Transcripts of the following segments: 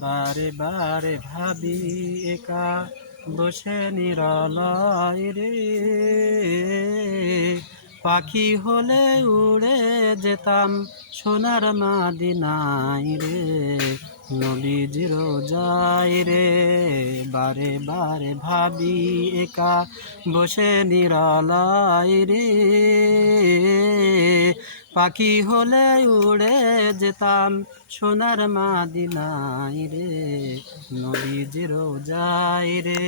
বারে বারে ভাবি একা বসে নিরলয় রে। পাখি হলে উড়ে যেতাম সোনার মাদিনাই রে। নবীজির যাই রে, বারে বারে ভাবি একা বসে নিরালয় রে। পাখি হলে উড়ে যেতাম সোনার মাদিনাই রে নবীজির যাই রে।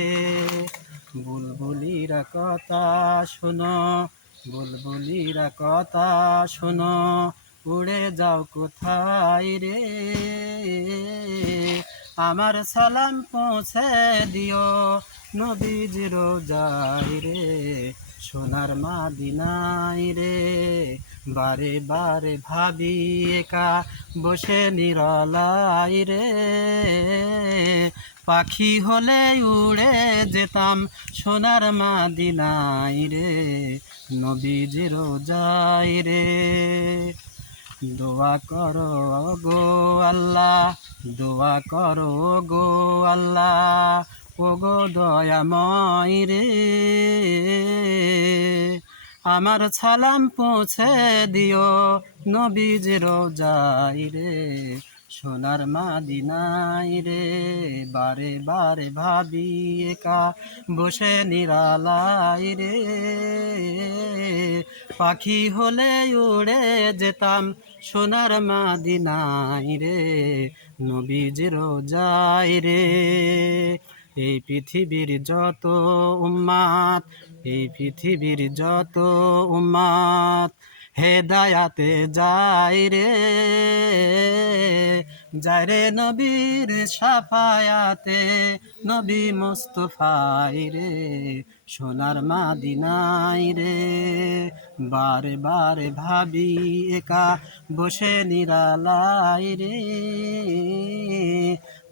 বুলবুলিরা কথা শোনো, বুলবুলিরা কথা শোনো উড়ে যাও কোথায় রে? আমার সালাম পৌঁছে দিও নবীজির যাই রে, সোনার মা মাদিনাই রে। বারে বারে ভাবি একা বসে নিরলাই রে। পাখি হলে উড়ে যেতাম সোনার মাদিনাই রে নবীজির যাই রে। দোয়া করো গো আল্লাহ, দোয়া করো গো আল্লাহ ও গো দয়াময় রে। আমার সালাম পৌঁছে দিও নবীজ রোজাই রে। সোনার মাদিনাই রে, বারে বারে ভাবি একা বসে নিরালাই রে। পাখি হলে উড়ে যেতাম সোনার মাদিনাই রে নবীজির যাই রে। এই পৃথিবীর যত উম্মাত এই পৃথিবীর যত উম্মাত হেদায়াতে যাই রে। যায় রে নবীর সাফায়াতে, নবী মোস্তফাই রে, সোনার মাদিনাই রে। বারে বারে ভাবি, একা বসে নিরালাই রে।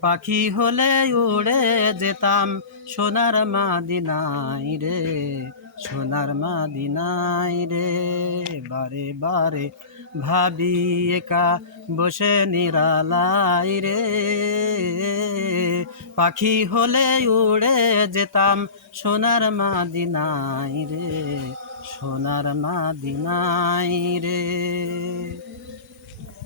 পাখি হলে উড়ে যেতাম সোনার মাদিনাই রে। সোনার মাদিনাই রে, বারে বারে ভাবি একা বসে নিরালাই রে। পাখি হলে উড়ে যেতাম সোনার মাদিনাই রে, সোনার মাদিনাই রে।